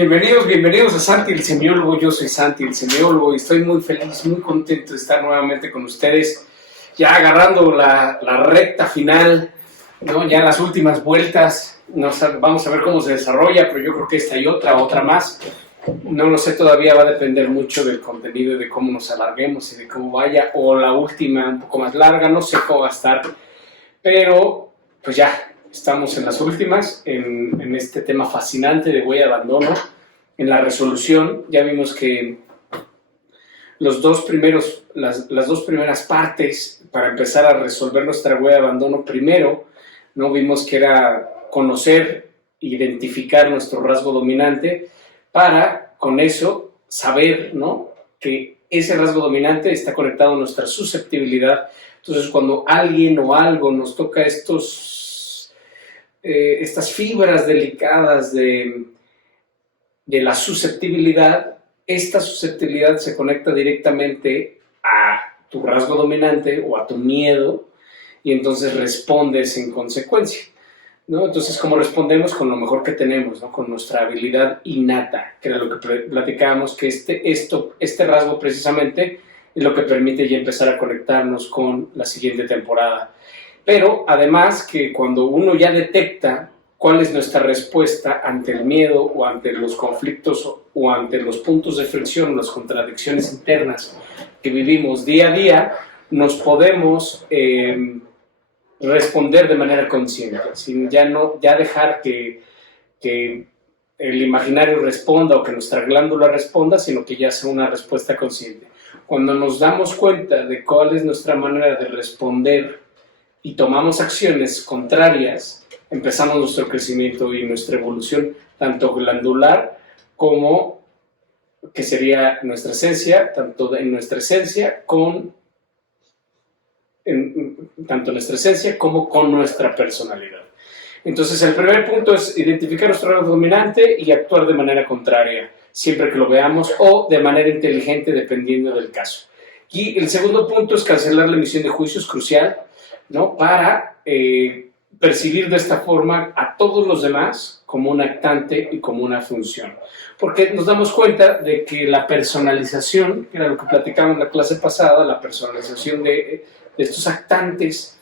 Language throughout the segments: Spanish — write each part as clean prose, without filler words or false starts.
Bienvenidos a Santi el Semiólogo. Yo soy Santi el Semiólogo y estoy muy feliz, muy contento de estar nuevamente con ustedes, ya agarrando la recta final, ¿no? Ya las últimas vueltas. Vamos a ver cómo se desarrolla, pero yo creo que esta y otra más. No lo sé, todavía va a depender mucho del contenido y de cómo nos alarguemos y de cómo vaya, o la última un poco más larga, no sé cómo va a estar, pero pues ya. Estamos en las últimas, en este tema fascinante de huella de abandono. En la resolución ya vimos que las dos primeras partes para empezar a resolver nuestra huella de abandono, primero, ¿no? Vimos que era conocer, identificar nuestro rasgo dominante para, con eso, saber, ¿no?, que ese rasgo dominante está conectado a nuestra susceptibilidad. Entonces, cuando alguien o algo nos toca estas fibras delicadas de la susceptibilidad, esta susceptibilidad se conecta directamente a tu rasgo dominante o a tu miedo y entonces respondes en consecuencia, ¿no? Entonces, ¿cómo respondemos? Con lo mejor que tenemos, ¿no? Con nuestra habilidad innata, que era lo que platicábamos, que este rasgo precisamente es lo que permite ya empezar a conectarnos con la siguiente temporada. Pero además que cuando uno ya detecta cuál es nuestra respuesta ante el miedo o ante los conflictos o ante los puntos de fricción, las contradicciones internas que vivimos día a día, nos podemos responder de manera consciente, sin ya dejar que el imaginario responda o que nuestra glándula responda, sino que ya sea una respuesta consciente. Cuando nos damos cuenta de cuál es nuestra manera de responder y tomamos acciones contrarias, empezamos nuestro crecimiento y nuestra evolución, tanto glandular como, que sería nuestra esencia, tanto en nuestra esencia como con nuestra personalidad. Entonces, el primer punto es identificar nuestro rasgo dominante y actuar de manera contraria, siempre que lo veamos, o de manera inteligente, dependiendo del caso. Y el segundo punto es cancelar la emisión de juicios, crucial, ¿no? Para percibir de esta forma a todos los demás como un actante y como una función. Porque nos damos cuenta de que la personalización, que era lo que platicamos en la clase pasada, la personalización de estos actantes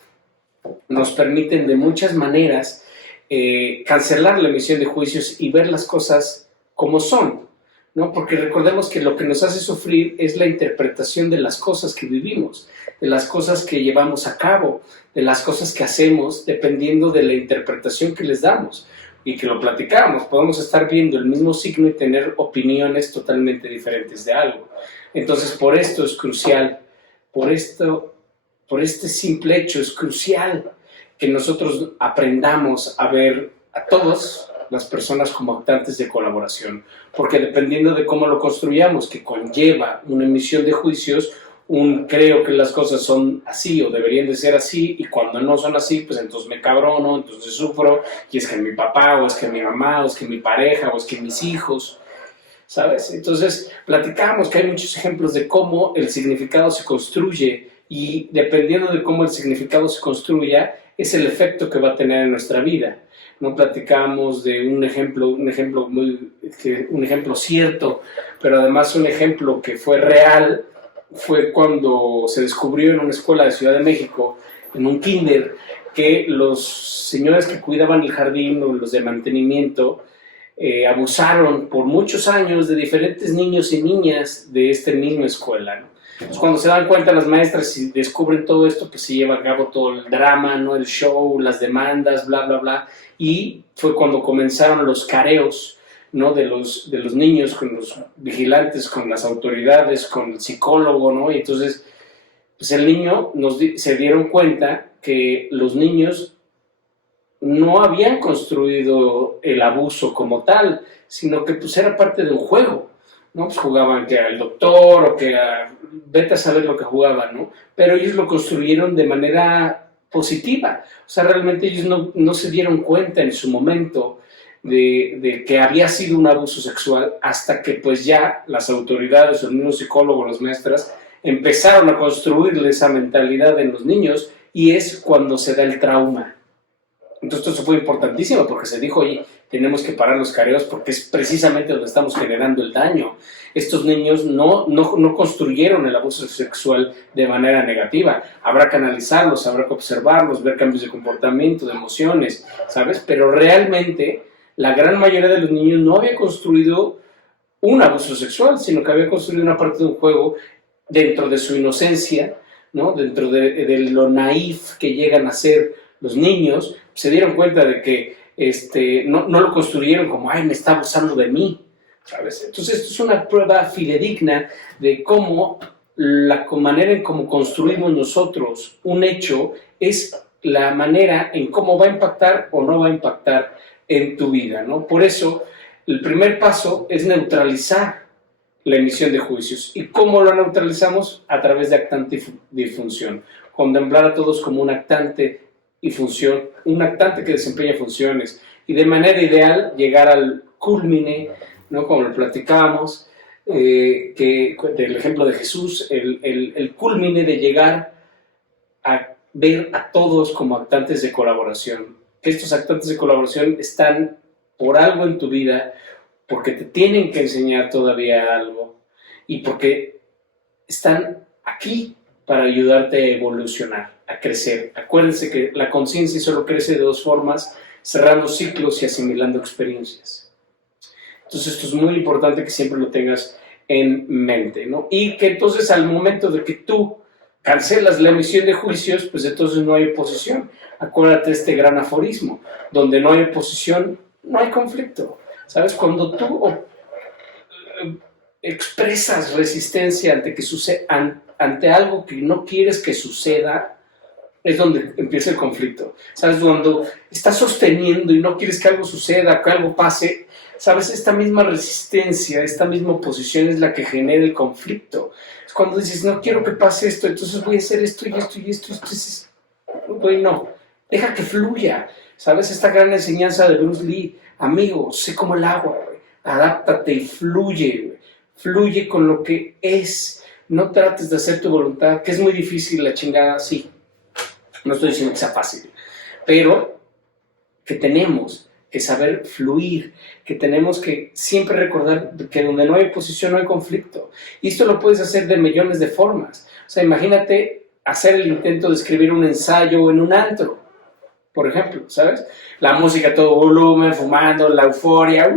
nos permiten de muchas maneras cancelar la emisión de juicios y ver las cosas como son, ¿no? Porque recordemos que lo que nos hace sufrir es la interpretación de las cosas que vivimos, de las cosas que llevamos a cabo, de las cosas que hacemos, dependiendo de la interpretación que les damos. Y que lo platicamos, podemos estar viendo el mismo signo y tener opiniones totalmente diferentes de algo. Entonces, por esto es crucial, por este simple hecho es crucial que nosotros aprendamos a ver a todas las personas como actantes de colaboración, porque dependiendo de cómo lo construyamos, que conlleva una emisión de juicios, creo que las cosas son así o deberían de ser así, y cuando no son así, pues entonces me cabrono, entonces sufro, y es que mi papá, o es que mi mamá, o es que mi pareja, o es que mis hijos, ¿sabes? Entonces platicamos que hay muchos ejemplos de cómo el significado se construye, y dependiendo de cómo el significado se construya, es el efecto que va a tener en nuestra vida. No platicamos de un ejemplo cierto, pero además un ejemplo que fue real, fue cuando se descubrió en una escuela de Ciudad de México, en un kinder, que los señores que cuidaban el jardín o los de mantenimiento abusaron por muchos años de diferentes niños y niñas de esta misma escuela, ¿no? Entonces, cuando se dan cuenta las maestras y descubren todo esto, pues se lleva a cabo todo el drama, ¿no? El show, las demandas, bla, bla, bla. Y fue cuando comenzaron los careos, ¿no? de los niños con los vigilantes, con las autoridades, con el psicólogo, ¿no? Y entonces, pues el niño se dieron cuenta que los niños no habían construido el abuso como tal, sino que pues era parte de un juego, ¿no? Pues jugaban que al doctor o que vete a saber lo que jugaban, ¿no? Pero ellos lo construyeron de manera positiva. O sea, realmente ellos no se dieron cuenta en su momento de que había sido un abuso sexual, hasta que pues ya las autoridades, los mismos psicólogos, las maestras, empezaron a construirle esa mentalidad en los niños, y es cuando se da el trauma. Entonces esto fue importantísimo, porque se dijo, oye, tenemos que parar los careos porque es precisamente donde estamos generando el daño. Estos niños no construyeron el abuso sexual de manera negativa. Habrá que analizarlos, habrá que observarlos, ver cambios de comportamiento, de emociones, ¿sabes? Pero realmente la gran mayoría de los niños no había construido un abuso sexual, sino que había construido una parte de un juego dentro de su inocencia, ¿no? Dentro de lo naif que llegan a ser los niños. Se dieron cuenta de que no lo construyeron como, ay, me está abusando de mí, ¿sabes? Entonces, esto es una prueba fidedigna de cómo la manera en cómo construimos nosotros un hecho es la manera en cómo va a impactar o no va a impactar en tu vida, ¿no? Por eso, el primer paso es neutralizar la emisión de juicios. ¿Y cómo lo neutralizamos? A través de actante y función. Contemplar a todos como un actante y función, un actante que desempeña funciones, y de manera ideal llegar al cúlmine, ¿no? Como lo platicábamos, del ejemplo de Jesús, el cúlmine de llegar a ver a todos como actantes de colaboración, que estos actantes de colaboración están por algo en tu vida, porque te tienen que enseñar todavía algo, y porque están aquí para ayudarte a evolucionar, a crecer. Acuérdense que la conciencia solo crece de dos formas: cerrando ciclos y asimilando experiencias. Entonces esto es muy importante que siempre lo tengas en mente, ¿no? Y que entonces al momento de que tú cancelas la emisión de juicios, pues entonces no hay oposición. Acuérdate de este gran aforismo: donde no hay oposición, no hay conflicto. ¿Sabes? Cuando tú expresas resistencia ante algo que no quieres que suceda, es donde empieza el conflicto. ¿Sabes? Cuando estás sosteniendo y no quieres que algo suceda, que algo pase, ¿sabes? Esta misma resistencia, esta misma oposición es la que genera el conflicto. Es cuando dices, no quiero que pase esto, entonces voy a hacer esto y esto y esto. Entonces, güey, no, deja que fluya. ¿Sabes? Esta gran enseñanza de Bruce Lee: amigo, sé como el agua, güey. Adáptate y fluye, güey. Fluye con lo que es. No trates de hacer tu voluntad, que es muy difícil, la chingada, sí. No estoy diciendo que sea fácil, pero que tenemos que saber fluir, que tenemos que siempre recordar que donde no hay oposición no hay conflicto. Y esto lo puedes hacer de millones de formas. O sea, imagínate hacer el intento de escribir un ensayo en un antro, por ejemplo, ¿sabes? La música a todo volumen, fumando, la euforia,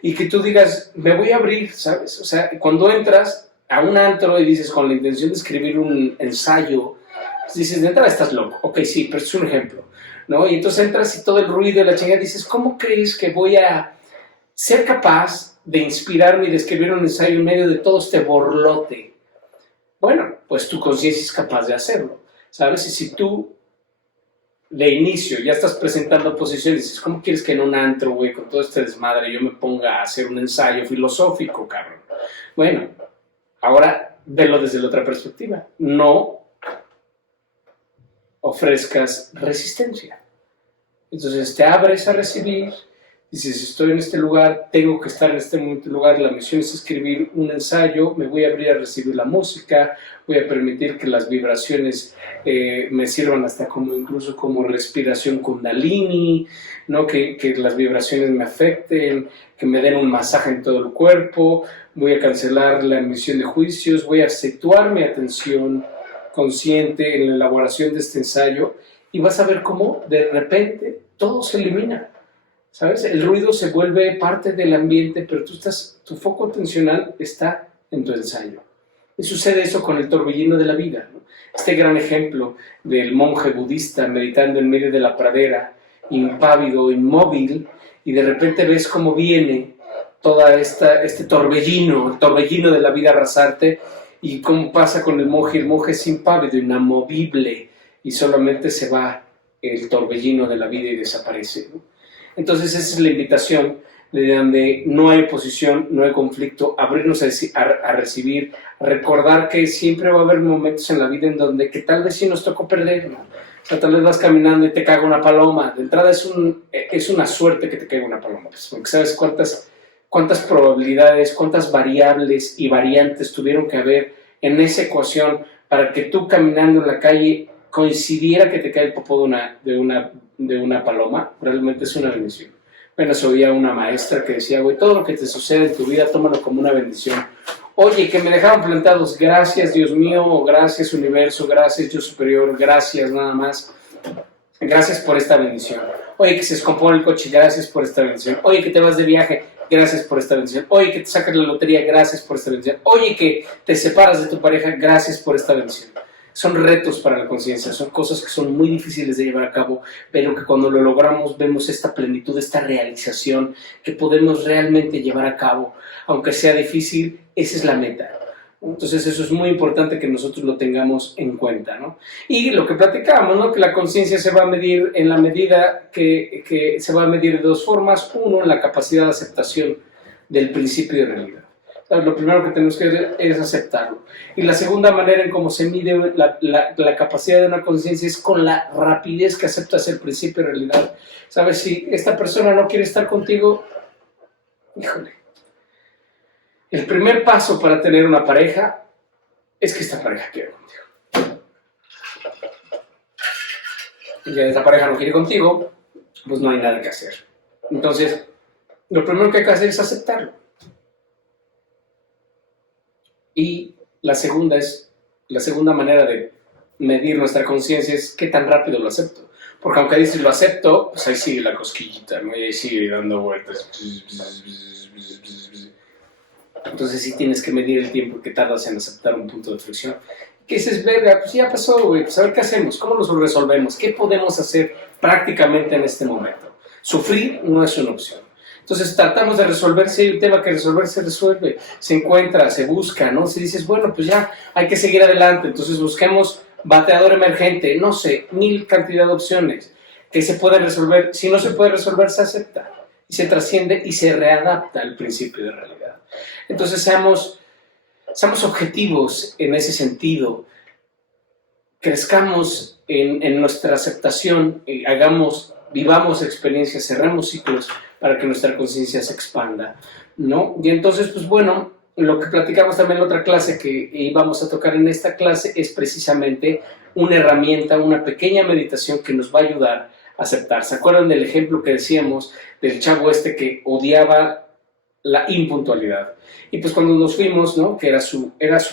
y que tú digas, me voy a abrir, ¿sabes? O sea, cuando entras a un antro y dices, con la intención de escribir un ensayo, pues dices, de entrada estás loco. Ok, sí, pero es un ejemplo, ¿no? Y entonces entras y todo el ruido de la chingada, dices, ¿cómo crees que voy a ser capaz de inspirarme y de escribir un ensayo en medio de todo este borlote? Bueno, pues tu conciencia es capaz de hacerlo, ¿sabes? Y si tú de inicio ya estás presentando oposición y dices, ¿cómo quieres que en un antro, güey, con todo este desmadre, yo me ponga a hacer un ensayo filosófico, cabrón? Bueno, ahora velo desde la otra perspectiva. No ofrezcas resistencia. Entonces te abres a recibir, dices, estoy en este lugar, tengo que estar en este lugar, la misión es escribir un ensayo, me voy a abrir a recibir la música, voy a permitir que las vibraciones me sirvan hasta incluso como respiración kundalini, ¿no? Que las vibraciones me afecten, que me den un masaje en todo el cuerpo, voy a cancelar la emisión de juicios, voy a situar mi atención consciente en la elaboración de este ensayo, y vas a ver cómo de repente todo se elimina, ¿sabes? El ruido se vuelve parte del ambiente, pero tu foco atencional está en tu ensayo. Y sucede eso con el torbellino de la vida, ¿no? Este gran ejemplo del monje budista meditando en medio de la pradera, impávido, inmóvil, y de repente ves cómo viene toda este torbellino, el torbellino de la vida a arrasarte, y cómo pasa con el monje es impávido, inamovible, y solamente se va el torbellino de la vida y desaparece, ¿no? Entonces esa es la invitación, de donde no hay oposición, no hay conflicto, abrirnos a recibir, a recordar que siempre va a haber momentos en la vida en donde que tal vez sí nos tocó perder, ¿no? O sea, tal vez vas caminando y te caga una paloma. De entrada es una suerte que te caiga una paloma, pues, porque sabes cuántas probabilidades, cuántas variables y variantes tuvieron que haber en esa ecuación para que tú caminando en la calle coincidiera que te cae el popó de una paloma. Realmente es una bendición. Apenas oía una maestra que decía, güey, todo lo que te sucede en tu vida, tómalo como una bendición. Oye, que me dejaron plantados, gracias Dios mío, gracias universo, gracias Dios superior, gracias nada más. Gracias por esta bendición. Oye, que se descompone el coche, gracias por esta bendición. Oye, que te vas de viaje, gracias por esta bendición. Oye, que te sacas la lotería, gracias por esta bendición. Oye, que te separas de tu pareja, gracias por esta bendición. Son retos para la conciencia, son cosas que son muy difíciles de llevar a cabo, pero que cuando lo logramos vemos esta plenitud, esta realización que podemos realmente llevar a cabo. Aunque sea difícil, esa es la meta. Entonces eso es muy importante que nosotros lo tengamos en cuenta, ¿no? Y lo que platicábamos, ¿no? Que la conciencia se va a medir en la medida que se va a medir de dos formas. Uno, en la capacidad de aceptación del principio de realidad. Entonces, lo primero que tenemos que hacer es aceptarlo. Y la segunda manera en cómo se mide la capacidad de una conciencia es con la rapidez que aceptas el principio de realidad. ¿Sabes? Si esta persona no quiere estar contigo, híjole. El primer paso para tener una pareja es que esta pareja quiera contigo. Y ya esta pareja no quiere contigo, pues no hay nada que hacer. Entonces, lo primero que hay que hacer es aceptarlo. Y la segunda manera de medir nuestra conciencia es qué tan rápido lo acepto. Porque aunque dices lo acepto, pues ahí sigue la cosquillita, ¿no? Y ahí sigue dando vueltas. Entonces sí tienes que medir el tiempo que tardas en aceptar un punto de fricción. ¿Qué dices, verga? Pues ya pasó, güey. Pues a ver qué hacemos, cómo lo resolvemos, qué podemos hacer prácticamente en este momento. Sufrir no es una opción. Entonces tratamos de resolver, si hay un tema que resolver, se resuelve, se encuentra, se busca, ¿no? Si dices, bueno, pues ya hay que seguir adelante, entonces busquemos bateador emergente, no sé, 1000 cantidad de opciones que se pueden resolver. Si no se puede resolver, se acepta y se trasciende y se readapta al principio de realidad. Entonces seamos objetivos en ese sentido, crezcamos en nuestra aceptación, vivamos experiencias, cerremos ciclos para que nuestra conciencia se expanda, ¿no? Y entonces, pues bueno, lo que platicamos también en otra clase que íbamos a tocar en esta clase es precisamente una herramienta, una pequeña meditación que nos va a ayudar a aceptar. ¿Se acuerdan del ejemplo que decíamos del chavo este que odiaba la impuntualidad? Y pues cuando nos fuimos, ¿no? Que era su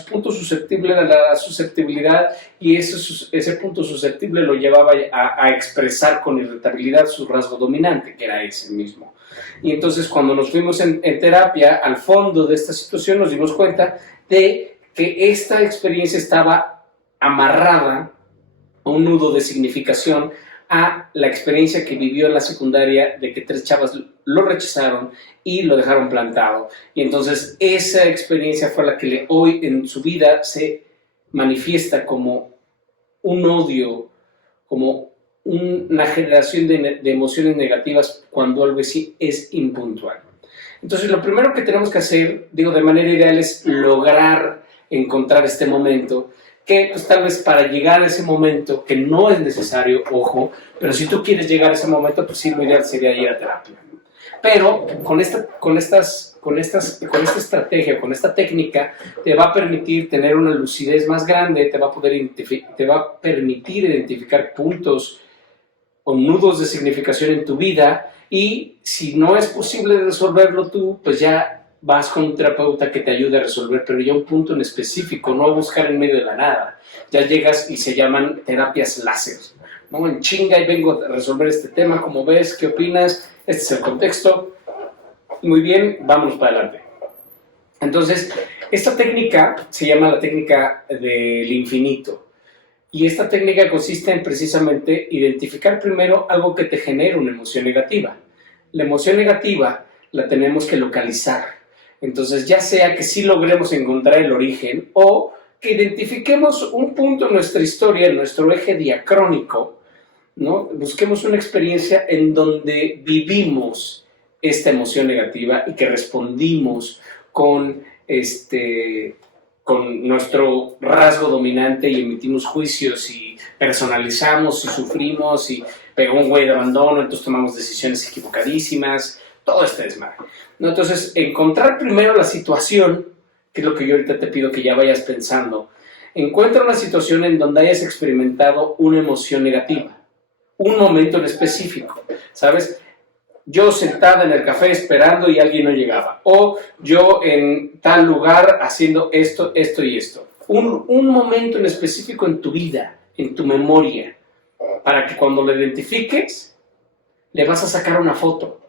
punto susceptible, era la susceptibilidad, y ese punto susceptible lo llevaba a expresar con irritabilidad su rasgo dominante, que era ese mismo. Y entonces cuando nos fuimos en terapia, al fondo de esta situación nos dimos cuenta de que esta experiencia estaba amarrada a un nudo de significación a la experiencia que vivió en la secundaria de que 3 chavas lo rechazaron y lo dejaron plantado. Y entonces esa experiencia fue la que hoy en su vida se manifiesta como un odio, como una generación de emociones negativas cuando algo así es impuntual. Entonces lo primero que tenemos que hacer, digo de manera ideal, es lograr encontrar este momento que pues tal vez para llegar a ese momento, que no es necesario, ojo, pero si tú quieres llegar a ese momento, pues sí, lo ideal sería ir a terapia. Pero con esta estrategia, con esta técnica, te va a permitir tener una lucidez más grande, te va a permitir identificar puntos o nudos de significación en tu vida, y si no es posible resolverlo tú, pues ya vas con un terapeuta que te ayude a resolver, pero ya un punto en específico, no a buscar en medio de la nada. Ya llegas y se llaman terapias láser, ¿no? En chinga y vengo a resolver este tema, ¿cómo ves? ¿Qué opinas? Este es el contexto. Muy bien, vámonos para adelante. Entonces, esta técnica se llama la técnica del infinito. Y esta técnica consiste en precisamente identificar primero algo que te genere una emoción negativa. La emoción negativa la tenemos que localizar. Entonces, ya sea que sí logremos encontrar el origen o que identifiquemos un punto en nuestra historia, en nuestro eje diacrónico, ¿no? Busquemos una experiencia en donde vivimos esta emoción negativa y que respondimos con nuestro rasgo dominante y emitimos juicios y personalizamos y sufrimos y pegó un güey de abandono, entonces tomamos decisiones equivocadísimas, todo este desmadre, ¿no? Entonces, encontrar primero la situación, que es lo que yo ahorita te pido que ya vayas pensando. Encuentra una situación en donde hayas experimentado una emoción negativa, un momento en específico, ¿sabes? yo sentada en el café esperando y alguien no llegaba, o yo en tal lugar haciendo esto, esto y esto. Un momento en específico en tu vida, en tu memoria, para que cuando lo identifiques, le vas a sacar una foto,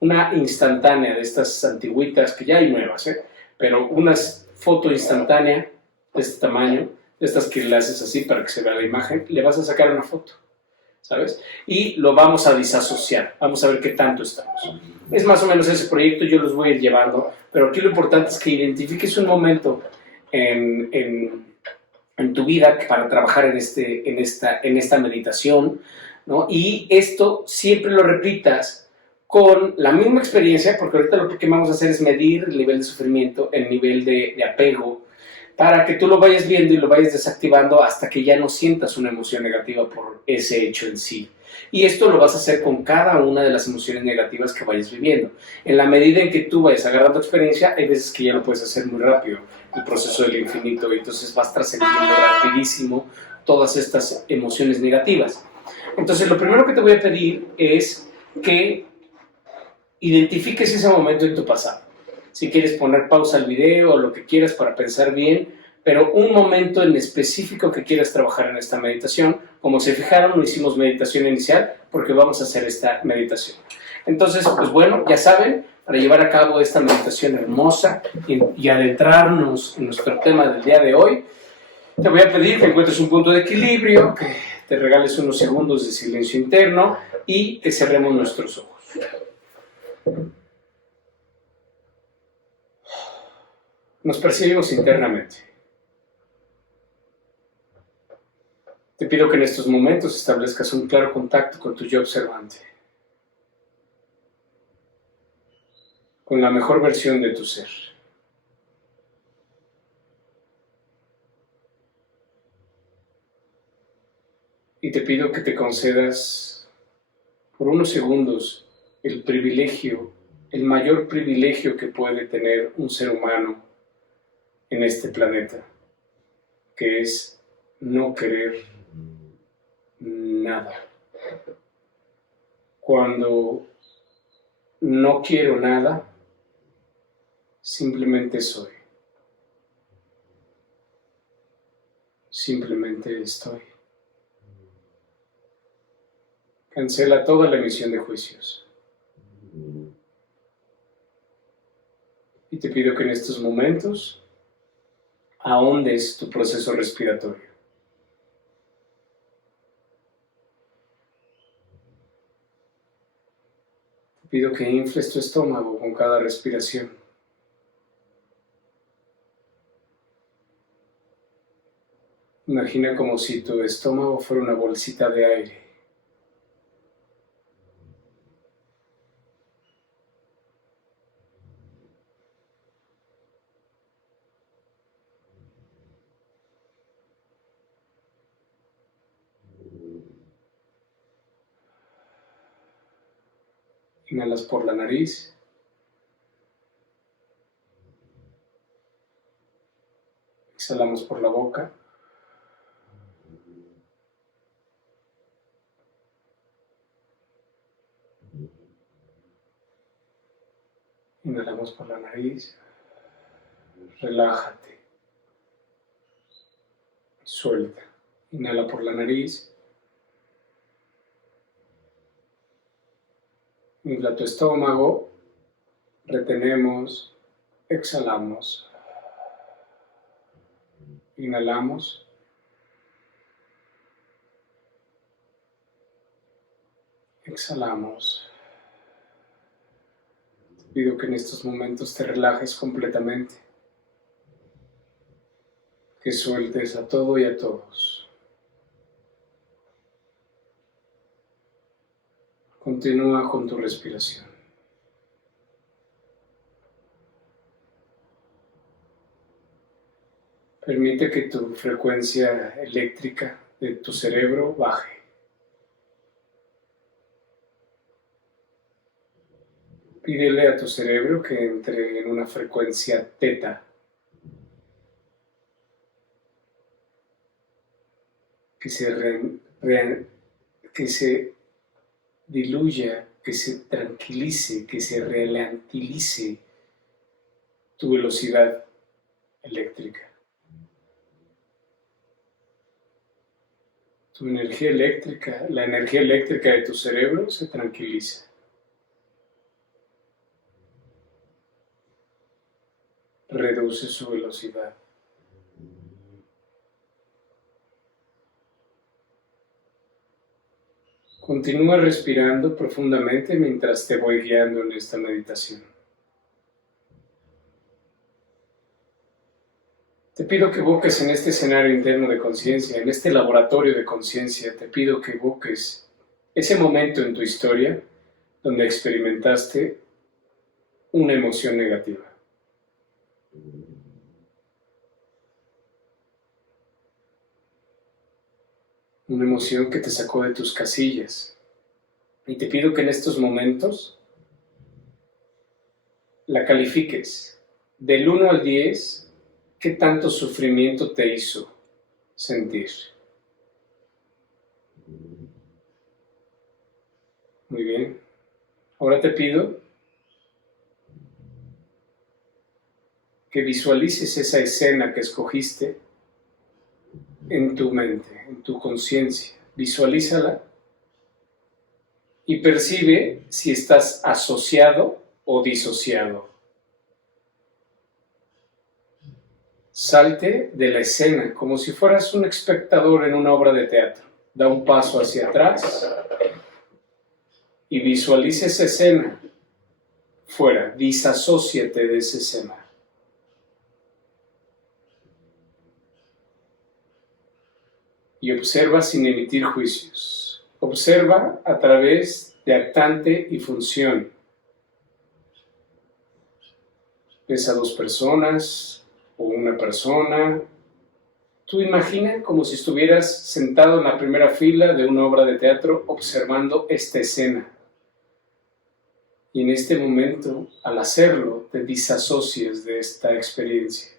una instantánea de estas antigüitas, que ya hay nuevas, pero una foto instantánea de este tamaño, de estas que le haces así para que se vea la imagen, le vas a sacar una foto, ¿sabes? Y lo vamos a disasociar, vamos a ver qué tanto estamos. Es más o menos ese proyecto, yo los voy a ir llevando, pero aquí lo importante es que identifiques un momento en tu vida para trabajar en esta meditación, ¿no? Y esto siempre lo repitas con la misma experiencia, porque ahorita lo que vamos a hacer es medir el nivel de sufrimiento, el nivel de apego, para que tú lo vayas viendo y lo vayas desactivando hasta que ya no sientas una emoción negativa por ese hecho en sí. Y esto lo vas a hacer con cada una de las emociones negativas que vayas viviendo. En la medida en que tú vayas agarrando experiencia, hay veces que ya lo puedes hacer muy rápido, el proceso del infinito, y entonces vas trascendiendo rapidísimo todas estas emociones negativas. Entonces, lo primero que te voy a pedir es que identifiques ese momento en tu pasado. Si quieres poner pausa al video o lo que quieras para pensar bien, pero un momento en específico que quieras trabajar en esta meditación. Como se fijaron, no hicimos meditación inicial porque vamos a hacer esta meditación. Entonces, pues bueno, ya saben, para llevar a cabo esta meditación hermosa y adentrarnos en nuestro tema del día de hoy, te voy a pedir que encuentres un punto de equilibrio, que te regales unos segundos de silencio interno y que cerremos nuestros ojos. Nos percibimos internamente. Te pido que en estos momentos establezcas un claro contacto con tu yo observante, con la mejor versión de tu ser. Y te pido que te concedas por unos segundos el privilegio, el mayor privilegio que puede tener un ser humano en este planeta, que es no querer nada. Cuando no quiero nada, simplemente soy. Simplemente estoy. Cancela toda la emisión de juicios. Y te pido que en estos momentos ahondes tu proceso respiratorio. Te pido que infles tu estómago con cada respiración. Imagina como si tu estómago fuera una bolsita de aire. Inhalas por la nariz. Exhalamos por la boca. Inhalamos por la nariz. Relájate. Suelta. Inhala por la nariz. Infla tu estómago. Retenemos. Exhalamos. Inhalamos. Exhalamos. Te pido que en estos momentos te relajes completamente. Que sueltes a todo y a todos. Continúa con tu respiración. Permite que tu frecuencia eléctrica de tu cerebro baje. Pídele a tu cerebro que entre en una frecuencia teta. Que se diluya que se tranquilice, que se relativice tu velocidad eléctrica. Tu energía eléctrica, la energía eléctrica de tu cerebro se tranquiliza. Reduce su velocidad. Continúa respirando profundamente mientras te voy guiando en esta meditación. Te pido que evoques en este escenario interno de conciencia, en este laboratorio de conciencia, te pido que evoques ese momento en tu historia donde experimentaste una emoción negativa. Una emoción que te sacó de tus casillas. Y te pido que en estos momentos la califiques del 1 al 10, ¿qué tanto sufrimiento te hizo sentir? Muy bien. Ahora te pido que visualices esa escena que escogiste en tu mente, en tu conciencia. Visualízala y percibe si estás asociado o disociado. Salte de la escena como si fueras un espectador en una obra de teatro. Da un paso hacia atrás y visualiza esa escena fuera. Disasóciate de esa escena. Y observa sin emitir juicios. Observa a través de actante y función. Ves a dos personas o una persona. Tú imagina como si estuvieras sentado en la primera fila de una obra de teatro observando esta escena. Y en este momento, al hacerlo, te disasocias de esta experiencia.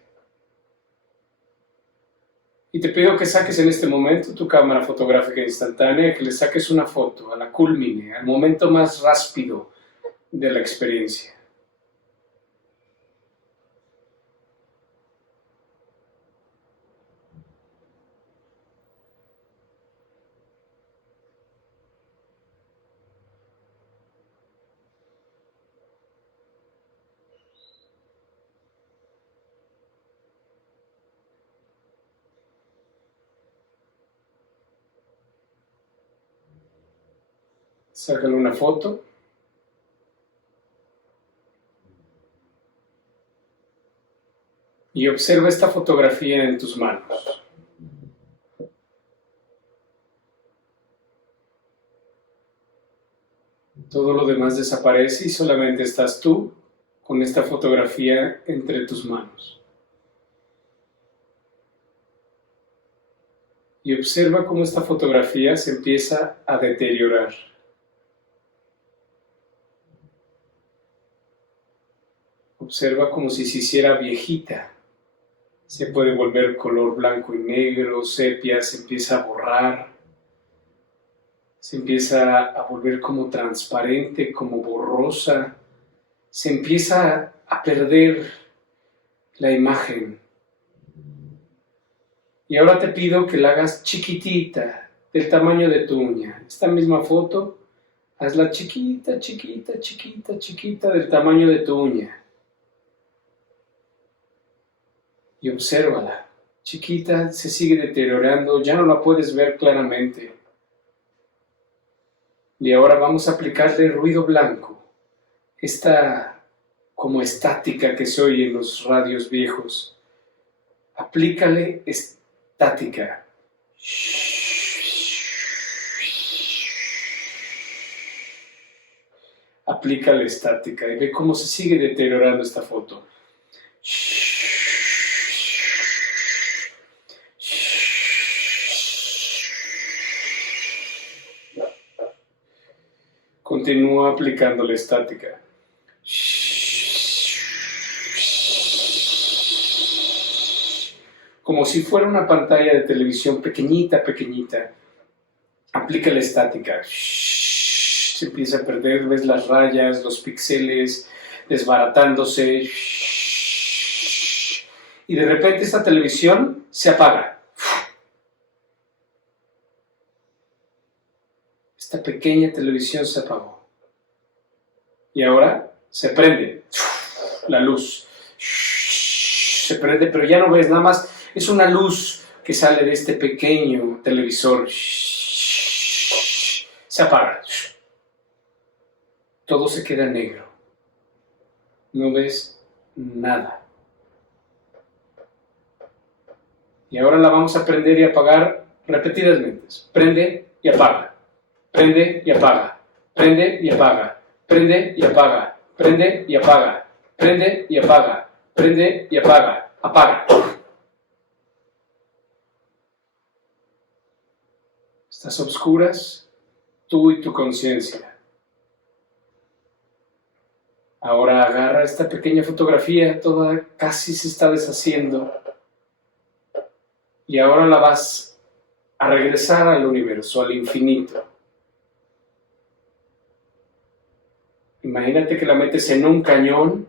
Y te pido que saques en este momento tu cámara fotográfica instantánea, que le saques una foto a la culmine, al momento más rápido de la experiencia. Sácale una foto. Y observa esta fotografía en tus manos. Todo lo demás desaparece y solamente estás tú con esta fotografía entre tus manos. Y observa cómo esta fotografía se empieza a deteriorar. Observa como si se hiciera viejita. Se puede volver color blanco y negro, sepia, se empieza a borrar. Se empieza a volver como transparente, como borrosa. Se empieza a perder la imagen. Y ahora te pido que la hagas chiquitita, del tamaño de tu uña. Esta misma foto, hazla chiquita, chiquita, chiquita, chiquita, del tamaño de tu uña. Y obsérvala. Chiquita, se sigue deteriorando, ya no la puedes ver claramente. Y ahora vamos a aplicarle ruido blanco. Esta como estática que se oye en los radios viejos. Aplícale estática. Aplícale estática y ve cómo se sigue deteriorando esta foto. Continúa aplicando la estática. Como si fuera una pantalla de televisión pequeñita, pequeñita. Aplica la estática. se empieza a perder, ves las rayas, los píxeles desbaratándose. Y de repente esta televisión se apaga. Esta pequeña televisión se apagó. Y ahora se prende la luz. Se prende, pero ya no ves nada más. Es una luz que sale de este pequeño televisor. Se apaga. Todo se queda negro. No ves nada. Y ahora la vamos a prender y apagar repetidas veces. Prende y apaga. Prende y apaga. Prende y apaga. Prende y apaga. Prende y apaga. Prende y apaga. Prende y apaga. Apaga. Estás a oscuras, tú y tu conciencia. Ahora agarra esta pequeña fotografía, toda casi se está deshaciendo. Y ahora la vas a regresar al universo, al infinito. Imagínate que la metes en un cañón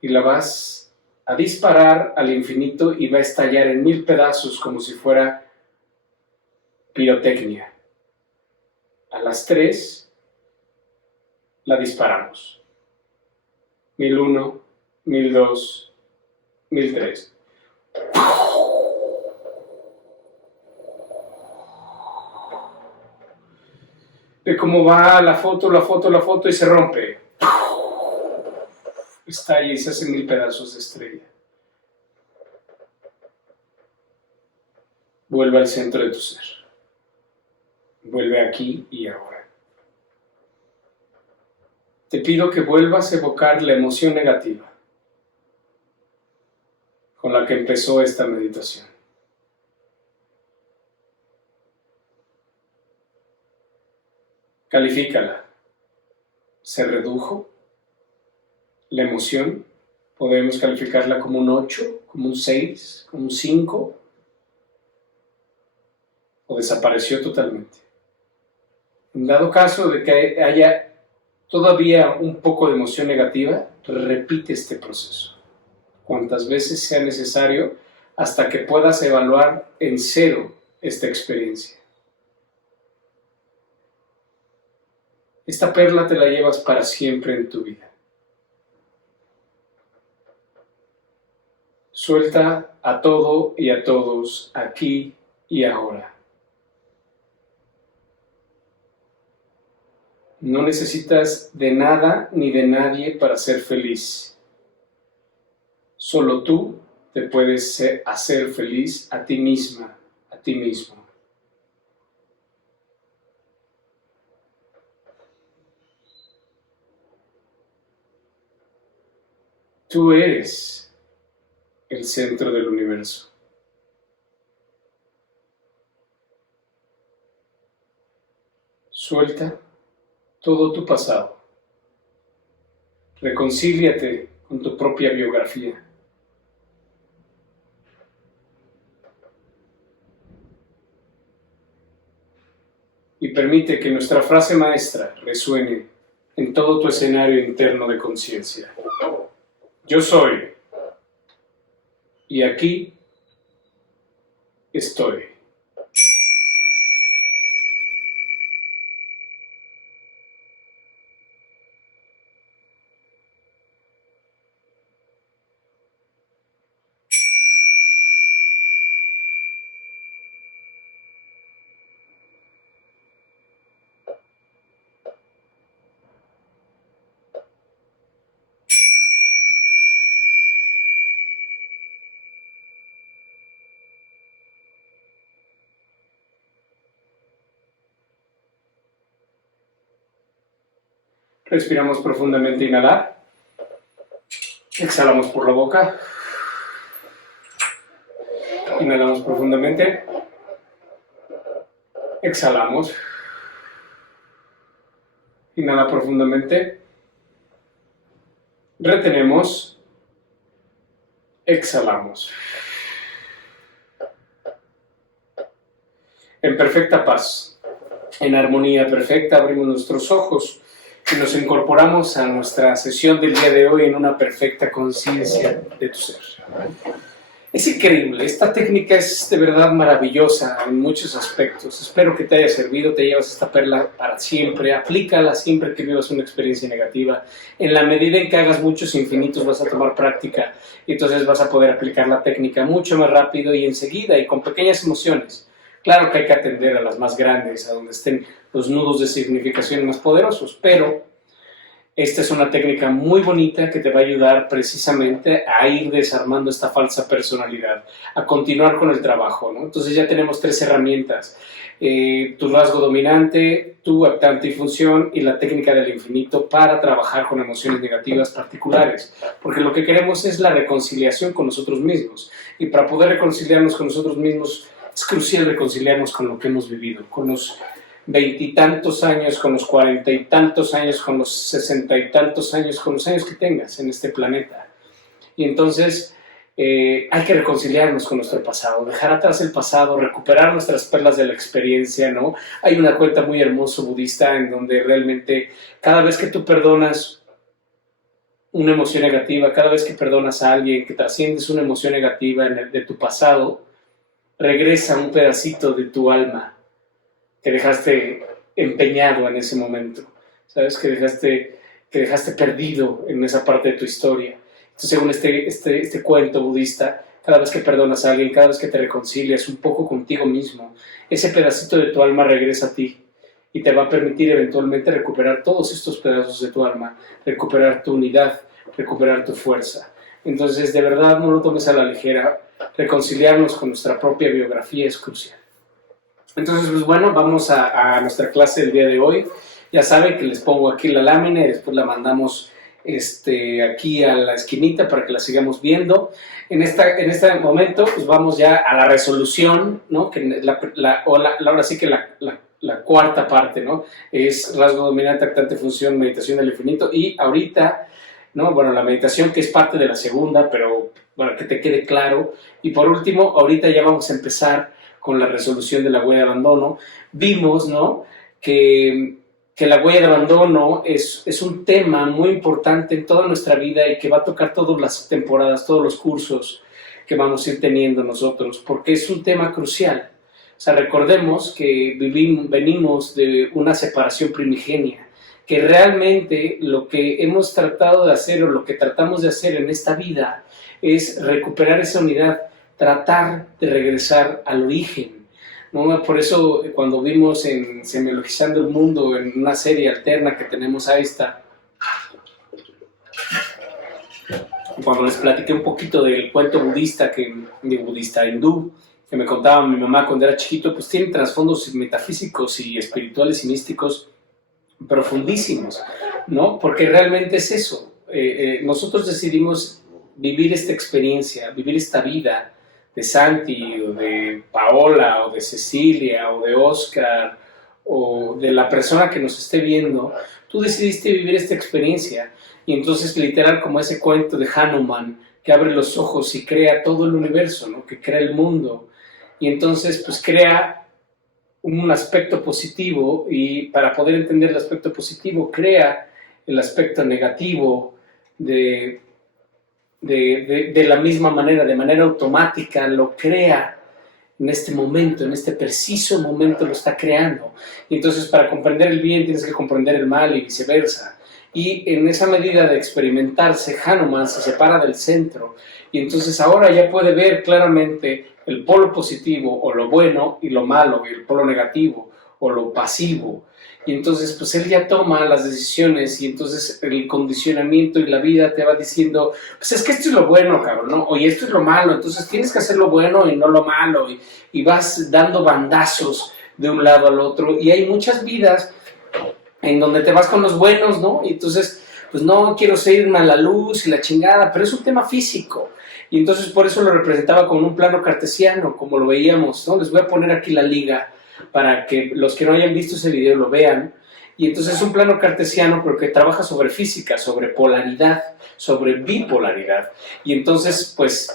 y la vas a disparar al infinito y va a estallar en 1000 pedazos como si fuera pirotecnia. A las 3 la disparamos. 1001, 1002, 1003. Ve cómo va la foto y se rompe. Estalla y se hace 1000 pedazos de estrella. Vuelve al centro de tu ser. Vuelve aquí y ahora. Te pido que vuelvas a evocar la emoción negativa con la que empezó esta meditación. Califícala. ¿Se redujo la emoción? Podemos calificarla como un 8, como un 6, como un 5, o desapareció totalmente. En dado caso de que haya todavía un poco de emoción negativa, repite este proceso cuantas veces sea necesario hasta que puedas evaluar en 0 esta experiencia. Esta perla te la llevas para siempre en tu vida. Suelta a todo y a todos aquí y ahora. No necesitas de nada ni de nadie para ser feliz. Solo tú te puedes hacer feliz a ti misma, a ti mismo. Tú eres el centro del universo. Suelta todo tu pasado. Reconcíliate con tu propia biografía. Y permite que nuestra frase maestra resuene en todo tu escenario interno de conciencia. Yo soy, y aquí estoy. Respiramos profundamente, inhalar. Exhalamos por la boca. Inhalamos profundamente. Exhalamos. Inhala profundamente. Retenemos. Exhalamos. En perfecta paz. en armonía perfecta, abrimos nuestros ojos y nos incorporamos a nuestra sesión del día de hoy en una perfecta conciencia de tu ser. Es increíble, esta técnica es de verdad maravillosa en muchos aspectos. Espero que te haya servido, te llevas esta perla para siempre, aplícala siempre que vivas una experiencia negativa. En la medida en que hagas muchos infinitos vas a tomar práctica y entonces vas a poder aplicar la técnica mucho más rápido y enseguida y con pequeñas emociones. Claro que hay que atender a las más grandes, a donde estén los nudos de significación más poderosos, pero esta es una técnica muy bonita que te va a ayudar precisamente a ir desarmando esta falsa personalidad, a continuar con el trabajo, ¿no? Entonces ya tenemos 3 herramientas, tu rasgo dominante, tu actante y función y la técnica del infinito para trabajar con emociones negativas particulares, porque lo que queremos es la reconciliación con nosotros mismos y para poder reconciliarnos con nosotros mismos es crucial reconciliarnos con lo que hemos vivido, con los 20 y tantos años, con los 40 y tantos años, con los 60 y tantos años, con los años que tengas en este planeta. Y entonces hay que reconciliarnos con nuestro pasado, dejar atrás el pasado, recuperar nuestras perlas de la experiencia, ¿no? Hay una cuenta muy hermosa budista en donde realmente cada vez que tú perdonas una emoción negativa, cada vez que perdonas a alguien, que trasciendes una emoción negativa de tu pasado, regresa un pedacito de tu alma que dejaste empeñado en ese momento, ¿sabes? Que dejaste perdido en esa parte de tu historia. Entonces, según este cuento budista, cada vez que perdonas a alguien, cada vez que te reconcilias un poco contigo mismo, ese pedacito de tu alma regresa a ti y te va a permitir eventualmente recuperar todos estos pedazos de tu alma, recuperar tu unidad, recuperar tu fuerza. Entonces, de verdad, no lo tomes a la ligera. Reconciliarnos con nuestra propia biografía es crucial. Entonces, pues bueno, vamos a nuestra clase del día de hoy. Ya saben que les pongo aquí la lámina y después la mandamos aquí a la esquinita para que la sigamos viendo. En este momento, pues vamos ya a la resolución, ¿no? Que ahora sí que la cuarta parte, ¿no? Es rasgo dominante, actante, función, meditación del infinito. Y ahorita, ¿no? Bueno, la meditación que es parte de la segunda, pero para que te quede claro. Y por último, ahorita ya vamos a empezar con la resolución de la huella de abandono. Vimos, ¿no? que la huella de abandono es un tema muy importante en toda nuestra vida y que va a tocar todas las temporadas, todos los cursos que vamos a ir teniendo nosotros, porque es un tema crucial. O sea, recordemos que venimos de una separación primigenia, que realmente lo que hemos tratado de hacer o lo que tratamos de hacer en esta vida es recuperar esa unidad, tratar de regresar al origen, ¿no? Por eso cuando vimos en Semiologizando el Mundo, en una serie alterna que tenemos a esta, cuando les platiqué un poquito del cuento budista, hindú, que me contaba mi mamá cuando era chiquito, pues tiene trasfondos metafísicos y espirituales y místicos profundísimos, ¿no? Porque realmente es eso. Nosotros decidimos vivir esta experiencia, vivir esta vida de Santi, o de Paola, o de Cecilia, o de Oscar, o de la persona que nos esté viendo. Tú decidiste vivir esta experiencia, y entonces literal como ese cuento de Hanuman, que abre los ojos y crea todo el universo, ¿no? Que crea el mundo, y entonces pues crea un aspecto positivo, y para poder entender el aspecto positivo, crea el aspecto negativo de la misma manera, de manera automática, lo crea en este momento, en este preciso momento lo está creando. Y entonces para comprender el bien tienes que comprender el mal y viceversa. Y en esa medida de experimentarse, Hanuman se separa del centro y entonces ahora ya puede ver claramente el polo positivo o lo bueno y lo malo, y el polo negativo o lo pasivo. Y entonces pues él ya toma las decisiones y entonces el condicionamiento y la vida te va diciendo, pues es que esto es lo bueno, cabrón, ¿no? Oye, esto es lo malo, entonces tienes que hacer lo bueno y no lo malo, y vas dando bandazos de un lado al otro, y hay muchas vidas en donde te vas con los buenos, ¿no? Y entonces, pues no, quiero irme a la luz y la chingada, pero es un tema físico, y entonces por eso lo representaba con un plano cartesiano, como lo veíamos, ¿no? Les voy a poner aquí la liga, para que los que no hayan visto ese video lo vean. Y entonces es un plano cartesiano, pero que trabaja sobre física, sobre polaridad, sobre bipolaridad. Y entonces, pues,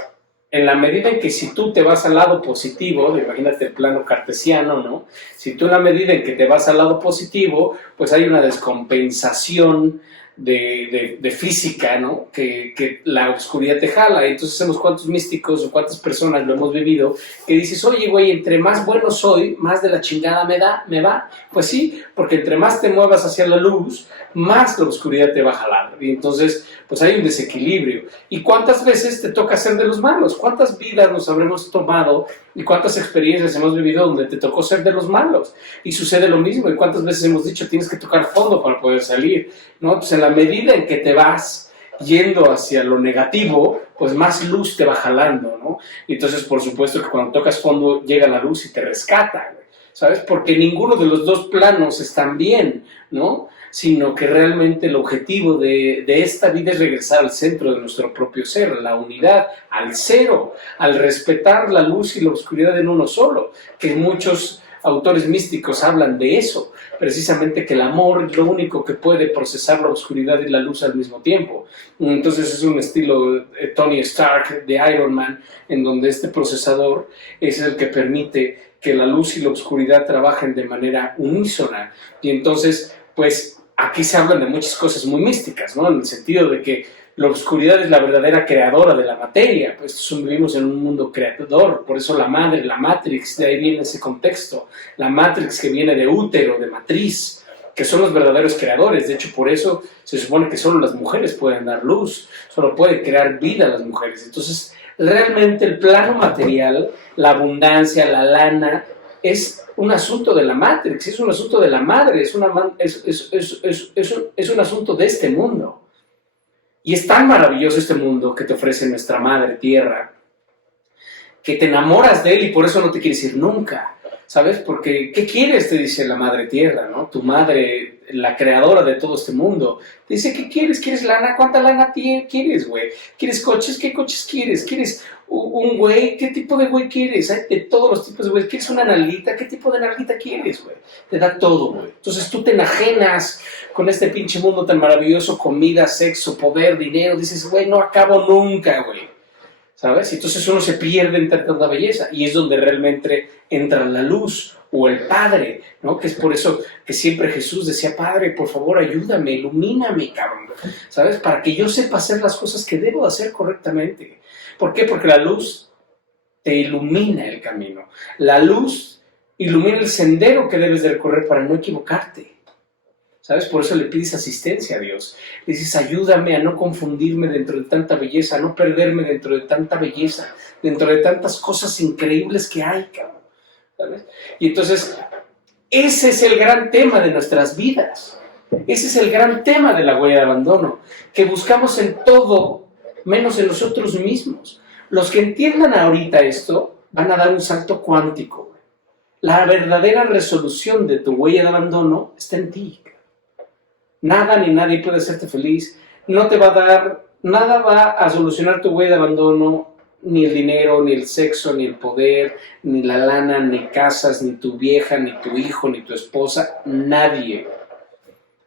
en la medida en que si tú te vas al lado positivo, imagínate el plano cartesiano, ¿no? Si tú en la medida en que te vas al lado positivo, pues hay una descompensación de física, ¿no? Que la oscuridad te jala. Entonces, sabemos cuántos místicos o cuántas personas lo hemos vivido, que dices, oye, güey, entre más bueno soy, más de la chingada me va. Pues sí, porque entre más te muevas hacia la luz, más la oscuridad te va a jalar. Y entonces, pues hay un desequilibrio. ¿Y cuántas veces te toca ser de los malos? ¿Cuántas vidas nos habremos tomado y cuántas experiencias hemos vivido donde te tocó ser de los malos? Y sucede lo mismo. ¿Y cuántas veces hemos dicho, tienes que tocar fondo para poder salir? ¿No? Pues en la medida en que te vas yendo hacia lo negativo, pues más luz te va jalando, ¿no? Y entonces, por supuesto que cuando tocas fondo llega la luz y te rescata, ¿sabes? Porque ninguno de los dos planos están bien, ¿no? Sino que realmente el objetivo de esta vida es regresar al centro de nuestro propio ser, a la unidad, al cero, al respetar la luz y la oscuridad en uno solo, que muchos autores místicos hablan de eso, precisamente que el amor es lo único que puede procesar la oscuridad y la luz al mismo tiempo. Entonces es un estilo Tony Stark de Iron Man, en donde este procesador es el que permite que la luz y la oscuridad trabajen de manera unísona. Y entonces, pues aquí se hablan de muchas cosas muy místicas, ¿no? En el sentido de que la oscuridad es la verdadera creadora de la materia, pues vivimos en un mundo creador, por eso la madre, la Matrix, de ahí viene ese contexto, la Matrix que viene de útero, de matriz, que son los verdaderos creadores. De hecho, por eso se supone que solo las mujeres pueden dar luz, solo pueden crear vida las mujeres. Entonces, realmente el plano material, la abundancia, la lana, es un asunto de la Matrix, es un asunto de la madre, es un asunto de este mundo. Y es tan maravilloso este mundo que te ofrece nuestra madre tierra, que te enamoras de él y por eso no te quieres ir nunca, ¿sabes? Porque, ¿qué quieres? Te dice la madre tierra, ¿no? Tu madre, la creadora de todo este mundo. Te dice, ¿qué quieres? ¿Quieres lana? ¿Cuánta lana quieres, güey? ¿Quieres coches? ¿Qué coches quieres? ¿Quieres un güey? ¿Qué tipo de güey quieres? Hay de todos los tipos de güey. ¿Quieres una nalguita? ¿Qué tipo de nalguita quieres, güey? Te da todo, güey. Entonces tú te enajenas con este pinche mundo tan maravilloso, comida, sexo, poder, dinero. Dices, güey, no acabo nunca, güey. ¿Sabes? Y entonces uno se pierde entre tanta belleza y es donde realmente entra la luz o el Padre, ¿no? Que es por eso que siempre Jesús decía, Padre, por favor, ayúdame, ilumíname, cabrón, ¿sabes? Para que yo sepa hacer las cosas que debo hacer correctamente. ¿Por qué? Porque la luz te ilumina el camino. La luz ilumina el sendero que debes de recorrer para no equivocarte. ¿Sabes? Por eso le pides asistencia a Dios. Le dices, ayúdame a no confundirme dentro de tanta belleza, a no perderme dentro de tanta belleza, dentro de tantas cosas increíbles que hay, cabrón. ¿Sabes? Y entonces, ese es el gran tema de nuestras vidas. Ese es el gran tema de la huella de abandono, que buscamos en todo, menos en nosotros mismos. Los que entiendan ahorita esto, van a dar un salto cuántico. La verdadera resolución de tu huella de abandono está en ti. Nada ni nadie puede hacerte feliz, no te va a dar, nada va a solucionar tu huella de abandono, ni el dinero, ni el sexo, ni el poder, ni la lana, ni casas, ni tu vieja, ni tu hijo, ni tu esposa, nadie.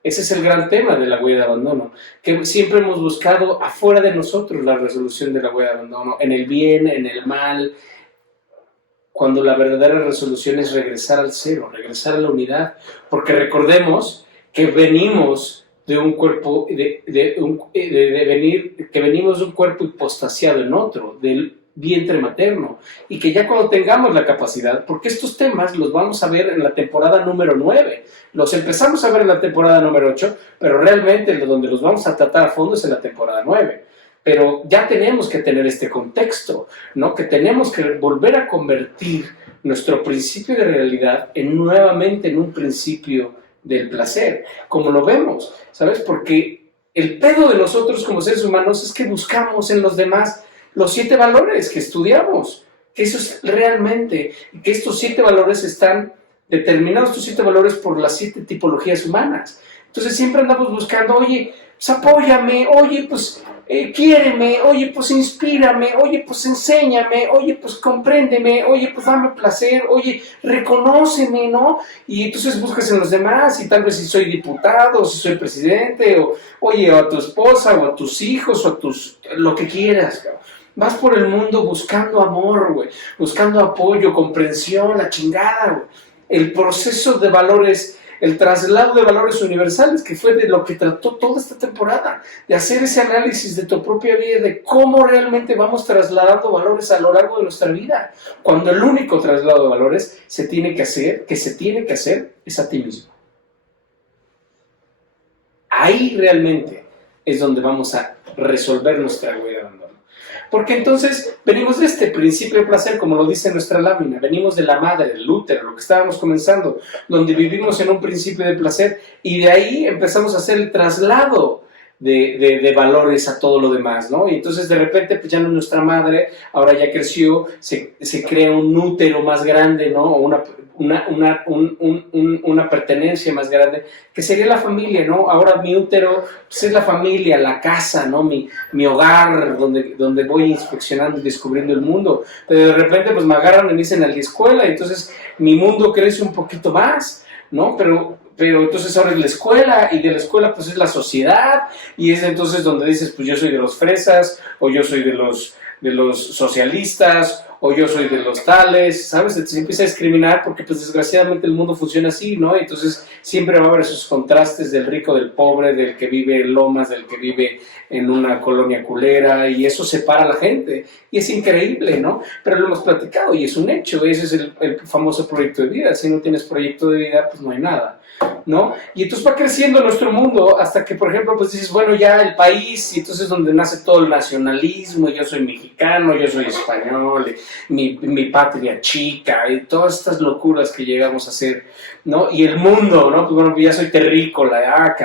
Ese es el gran tema de la huella de abandono, que siempre hemos buscado afuera de nosotros la resolución de la huella de abandono, en el bien, en el mal, cuando la verdadera resolución es regresar al cero, regresar a la unidad, porque recordemos que venimos de un cuerpo, que venimos de un cuerpo hipostasiado en otro, del vientre materno, y que ya cuando tengamos la capacidad, porque estos temas los vamos a ver en la temporada número 9, los empezamos a ver en la temporada número 8, pero realmente donde los vamos a tratar a fondo es en la temporada 9. Pero ya tenemos que tener este contexto, ¿no? Que tenemos que volver a convertir nuestro principio de realidad nuevamente en un principio del placer, como lo vemos, ¿sabes? Porque el pedo de nosotros como seres humanos es que buscamos en los demás los 7 valores que estudiamos, que eso es realmente, que estos 7 valores están determinados, estos 7 valores por las 7 tipologías humanas. Entonces siempre andamos buscando, oye, pues apóyame, oye, pues quiéreme, oye, pues inspírame, oye, pues enséñame, oye, pues compréndeme, oye, pues dame placer, oye, reconóceme, ¿no? Y entonces buscas en los demás y tal vez si soy diputado, o si soy presidente, o oye, o a tu esposa, o a tus hijos, o a lo que quieras, cabrón. Vas por el mundo buscando amor, güey, buscando apoyo, comprensión, la chingada, güey. El proceso de valores, el traslado de valores universales, que fue de lo que trató toda esta temporada, de hacer ese análisis de tu propia vida, de cómo realmente vamos trasladando valores a lo largo de nuestra vida, cuando el único traslado de valores se tiene que hacer es a ti mismo. Ahí realmente es donde vamos a resolver nuestra huella de abandono. Porque entonces venimos de este principio de placer, como lo dice nuestra lámina, venimos de la madre, del útero, lo que estábamos comenzando, donde vivimos en un principio de placer, y de ahí empezamos a hacer el traslado de valores a todo lo demás, ¿no? Y entonces de repente pues ya no es nuestra madre, ahora ya creció, se crea un útero más grande, ¿no? O una pertenencia más grande, que sería la familia, ¿no? Ahora mi útero pues es la familia, la casa, ¿no? Mi hogar, donde voy inspeccionando y descubriendo el mundo. Pero de repente pues me agarran y me dicen a la escuela, y entonces mi mundo crece un poquito más, ¿no? Pero entonces ahora es la escuela, y de la escuela pues es la sociedad, y es entonces donde dices, pues yo soy de los fresas, o yo soy de los socialistas, o yo soy de los tales, ¿sabes? Entonces empieza a discriminar porque pues desgraciadamente el mundo funciona así, ¿no? Entonces siempre va a haber esos contrastes del rico, del pobre, del que vive en lomas, del que vive en una colonia culera, y eso separa a la gente, y es increíble, ¿no? Pero lo hemos platicado y es un hecho, ese es el famoso proyecto de vida. Si no tienes proyecto de vida, pues no hay nada, ¿no? Y entonces va creciendo nuestro mundo hasta que, por ejemplo, pues dices, bueno, ya el país, y entonces es donde nace todo el nacionalismo, yo soy mexicano, yo soy español, mi patria chica, y todas estas locuras que llegamos a hacer, ¿no? Y el mundo, ¿no? Pues bueno, ya soy terrícola,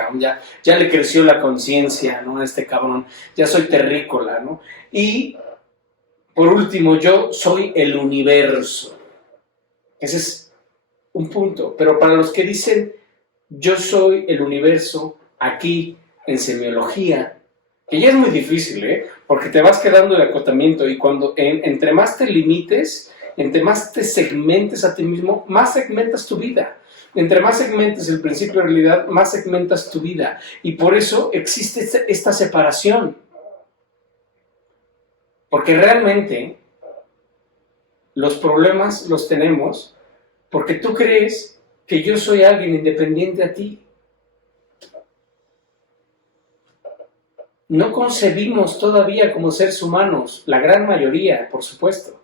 ya le creció la conciencia, ¿no? A este cabrón, ya soy terrícola, ¿no? Y, por último, yo soy el universo. Ese es un punto, pero para los que dicen yo soy el universo aquí en semiología, que ya es muy difícil, porque te vas quedando de acotamiento, y cuando entre más te limites, entre más te segmentes a ti mismo, más segmentas tu vida. Entre más segmentes el principio de realidad, más segmentas tu vida, y por eso existe esta separación, porque realmente los problemas los tenemos porque tú crees que yo soy alguien independiente a ti. No concebimos todavía como seres humanos, la gran mayoría, por supuesto,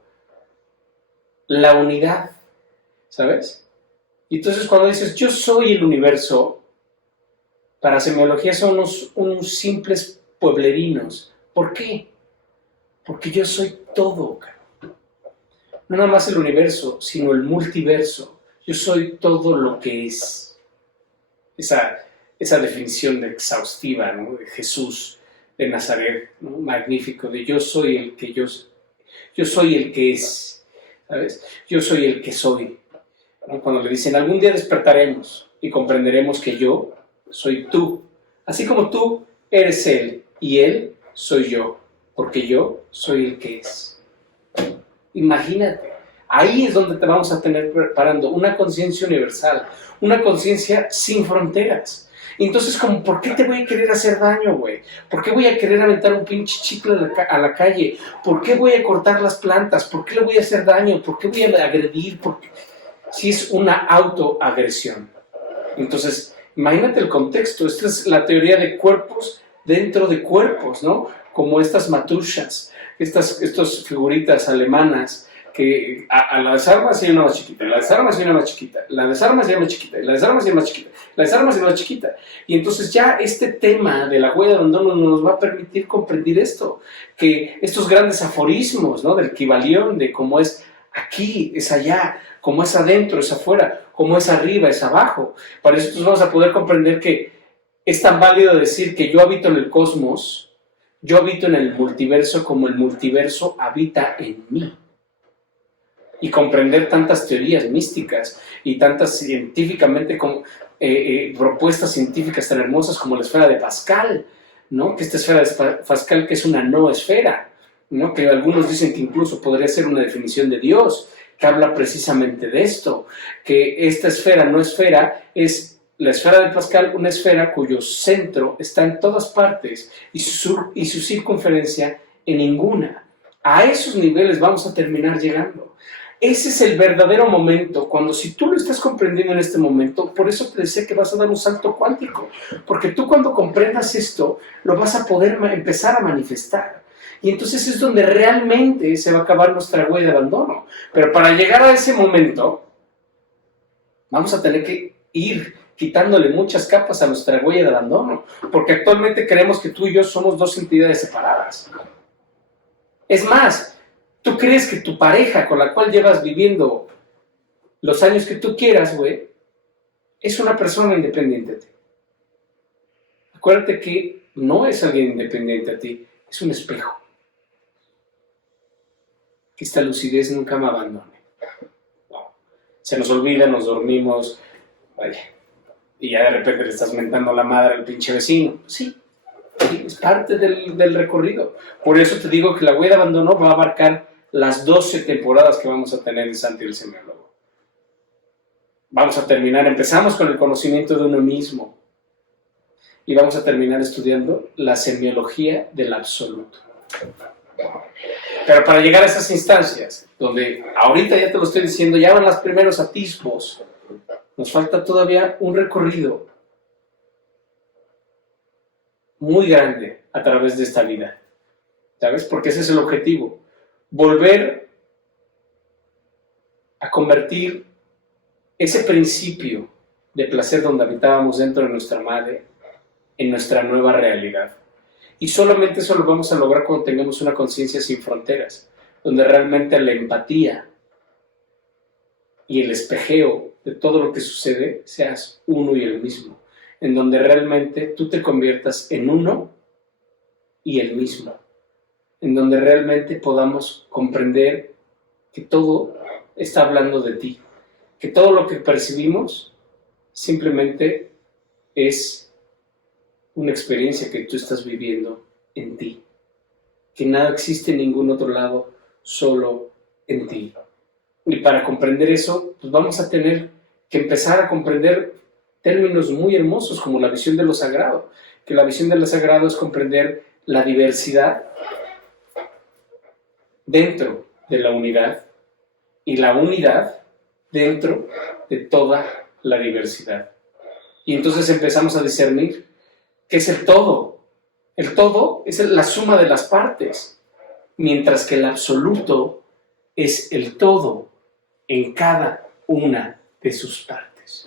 la unidad, ¿sabes? Y entonces cuando dices yo soy el universo, para semiología somos unos simples pueblerinos. ¿Por qué? Porque yo soy todo, no nada más el universo, sino el multiverso. Yo soy todo lo que es. Esa definición exhaustiva, ¿no? De Jesús de Nazaret, ¿no? Magnífico, de yo soy el que yo soy el que es, ¿sabes? Yo soy el que soy, ¿no? Cuando le dicen algún día despertaremos y comprenderemos que yo soy tú, así como tú eres él y él soy yo, porque yo soy el que es. Imagínate, ahí es donde te vamos a tener preparando una conciencia universal, una conciencia sin fronteras. Entonces, como, ¿por qué te voy a querer hacer daño, güey? ¿Por qué voy a querer aventar un pinche chicle a la calle? ¿Por qué voy a cortar las plantas? ¿Por qué le voy a hacer daño? ¿Por qué voy a agredir? Si es una autoagresión. Entonces, imagínate el contexto. Esta es la teoría de cuerpos dentro de cuerpos, ¿no? Como estas matushas, estas figuritas alemanas, que a la desarmas y una más chiquita, la desarmas y una más chiquita, la desarmas y una más chiquita, la desarmas y una más chiquita, la desarmas y una más chiquita. Y entonces ya este tema de la huella de abandono nos va a permitir comprender esto, que estos grandes aforismos, ¿no? Del Kybalión, de cómo es aquí, es allá, cómo es adentro, es afuera, cómo es arriba, es abajo. Para eso vamos a poder comprender que es tan válido decir que yo habito en el cosmos, yo habito en el multiverso como el multiverso habita en mí. Y comprender tantas teorías místicas y tantas científicamente propuestas científicas tan hermosas como la esfera de Pascal, ¿no? Que esta esfera de Pascal, que es una no esfera, ¿no? Que algunos dicen que incluso podría ser una definición de Dios, que habla precisamente de esto, que esta esfera no esfera es la esfera de Pascal, una esfera cuyo centro está en todas partes y su circunferencia en ninguna. A esos niveles vamos a terminar llegando. Ese es el verdadero momento, cuando si tú lo estás comprendiendo en este momento, por eso te decía que vas a dar un salto cuántico, porque tú cuando comprendas esto, lo vas a poder empezar a manifestar. Y entonces es donde realmente se va a acabar nuestra huella de abandono. Pero para llegar a ese momento, vamos a tener que ir quitándole muchas capas a nuestra huella de abandono, porque actualmente creemos que tú y yo somos dos entidades separadas. Es más, tú crees que tu pareja con la cual llevas viviendo los años que tú quieras, güey, es una persona independiente de ti. Acuérdate que no es alguien independiente a ti, es un espejo. Que esta lucidez nunca me abandone. No. Se nos olvida, nos dormimos, vaya, y ya de repente le estás mentando la madre al pinche vecino. Sí, es parte del recorrido. Por eso te digo que la huella de abandono va a abarcar las 12 temporadas que vamos a tener en Santi el Semiólogo. Vamos a terminar, empezamos con el conocimiento de uno mismo y vamos a terminar estudiando la semiología del absoluto. Pero para llegar a esas instancias, donde ahorita ya te lo estoy diciendo, ya van los primeros atisbos, nos falta todavía un recorrido muy grande a través de esta vida, ¿sabes? Porque ese es el objetivo, volver a convertir ese principio de placer donde habitábamos dentro de nuestra madre en nuestra nueva realidad. Y solamente eso lo vamos a lograr cuando tengamos una conciencia sin fronteras, donde realmente la empatía y el espejeo de todo lo que sucede seas uno y el mismo, en donde realmente tú te conviertas en uno y el mismo, en donde realmente podamos comprender que todo está hablando de ti, que todo lo que percibimos simplemente es una experiencia que tú estás viviendo en ti, que nada existe en ningún otro lado, solo en ti. Y para comprender eso, pues vamos a tener que empezar a comprender términos muy hermosos como la visión de lo sagrado, que la visión de lo sagrado es comprender la diversidad dentro de la unidad y la unidad dentro de toda la diversidad. Y entonces empezamos a discernir qué es el todo. El todo es la suma de las partes, mientras que el absoluto es el todo en cada una de sus partes.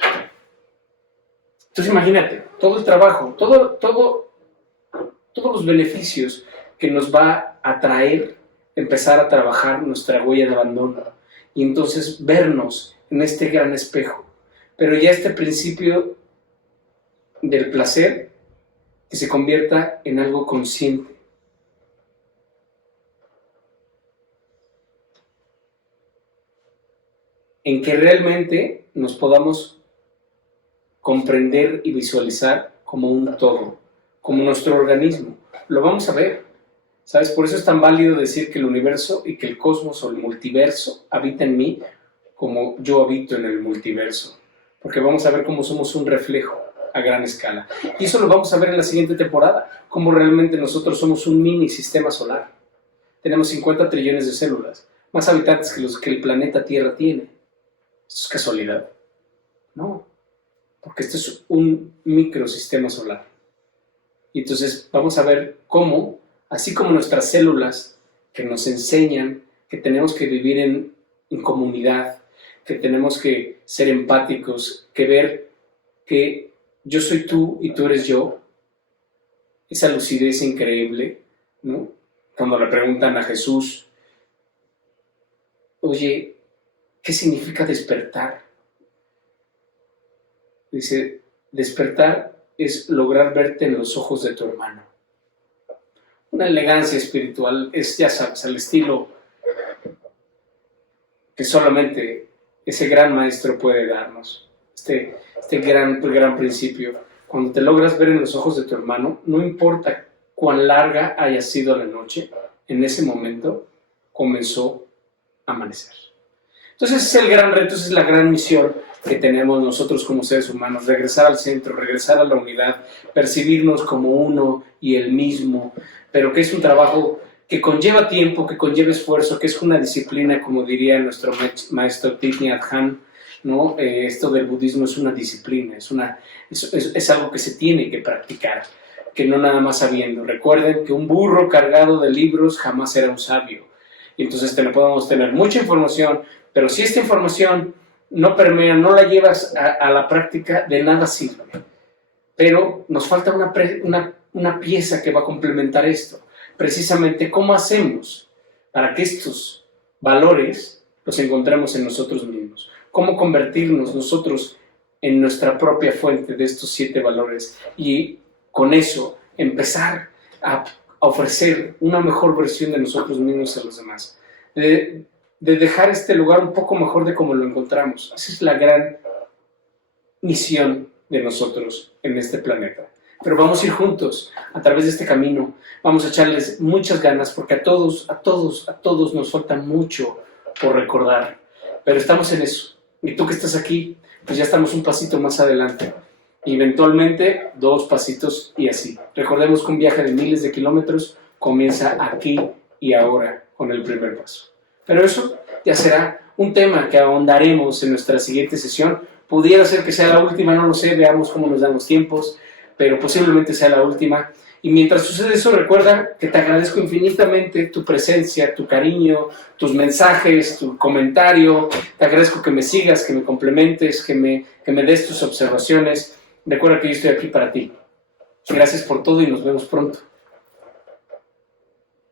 Entonces imagínate, todo el trabajo, todos los beneficios que nos va a traer empezar a trabajar nuestra huella de abandono y entonces vernos en este gran espejo. Pero ya este principio del placer que se convierta en algo consciente. En que realmente nos podamos comprender y visualizar como un todo, como nuestro organismo. Lo vamos a ver, ¿sabes? Por eso es tan válido decir que el universo y que el cosmos o el multiverso habita en mí como yo habito en el multiverso. Porque vamos a ver cómo somos un reflejo a gran escala. Y eso lo vamos a ver en la siguiente temporada, cómo realmente nosotros somos un mini sistema solar. Tenemos 50 trillones de células, más habitantes que los que el planeta Tierra tiene. ¿Esto es casualidad? No, porque este es un microsistema solar. Y entonces vamos a ver cómo, así como nuestras células que nos enseñan que tenemos que vivir en comunidad, que tenemos que ser empáticos, que ver que yo soy tú y tú eres yo, esa lucidez increíble, ¿no? Cuando le preguntan a Jesús, oye, ¿qué significa despertar? Dice, despertar es lograr verte en los ojos de tu hermano. Una elegancia espiritual, es, ya sabes, al estilo que solamente ese gran maestro puede darnos. Este gran principio. Cuando te logras ver en los ojos de tu hermano, no importa cuán larga haya sido la noche, en ese momento comenzó a amanecer. Entonces ese es el gran reto, esa es la gran misión que tenemos nosotros como seres humanos, regresar al centro, regresar a la unidad, percibirnos como uno y el mismo, pero que es un trabajo que conlleva tiempo, que conlleva esfuerzo, que es una disciplina, como diría nuestro maestro Thich Nhat Hanh, ¿no? Esto del budismo es una disciplina, es algo que se tiene que practicar, que no nada más sabiendo. Recuerden que un burro cargado de libros jamás será un sabio. Y entonces podemos tener mucha información, pero si esta información no permea, no la llevas a la práctica, de nada sirve. Pero nos falta una pieza que va a complementar esto. Precisamente, ¿cómo hacemos para que estos valores los encontremos en nosotros mismos? ¿Cómo convertirnos nosotros en nuestra propia fuente de estos 7 valores? Y con eso empezar a ofrecer una mejor versión de nosotros mismos a los demás. De dejar este lugar un poco mejor de como lo encontramos. Esa es la gran misión de nosotros en este planeta. Pero vamos a ir juntos a través de este camino. Vamos a echarles muchas ganas porque a todos nos falta mucho por recordar. Pero estamos en eso. Y tú que estás aquí, pues ya estamos un pasito más adelante. Y eventualmente 2 pasitos y así. Recordemos que un viaje de miles de kilómetros comienza aquí y ahora con el primer paso. Pero eso ya será un tema que ahondaremos en nuestra siguiente sesión. Pudiera ser que sea la última, no lo sé, veamos cómo nos dan los tiempos, pero posiblemente sea la última. Y mientras sucede eso, recuerda que te agradezco infinitamente tu presencia, tu cariño, tus mensajes, tu comentario. Te agradezco que me sigas, que me complementes, que me des tus observaciones. Recuerda que yo estoy aquí para ti. Gracias por todo y nos vemos pronto.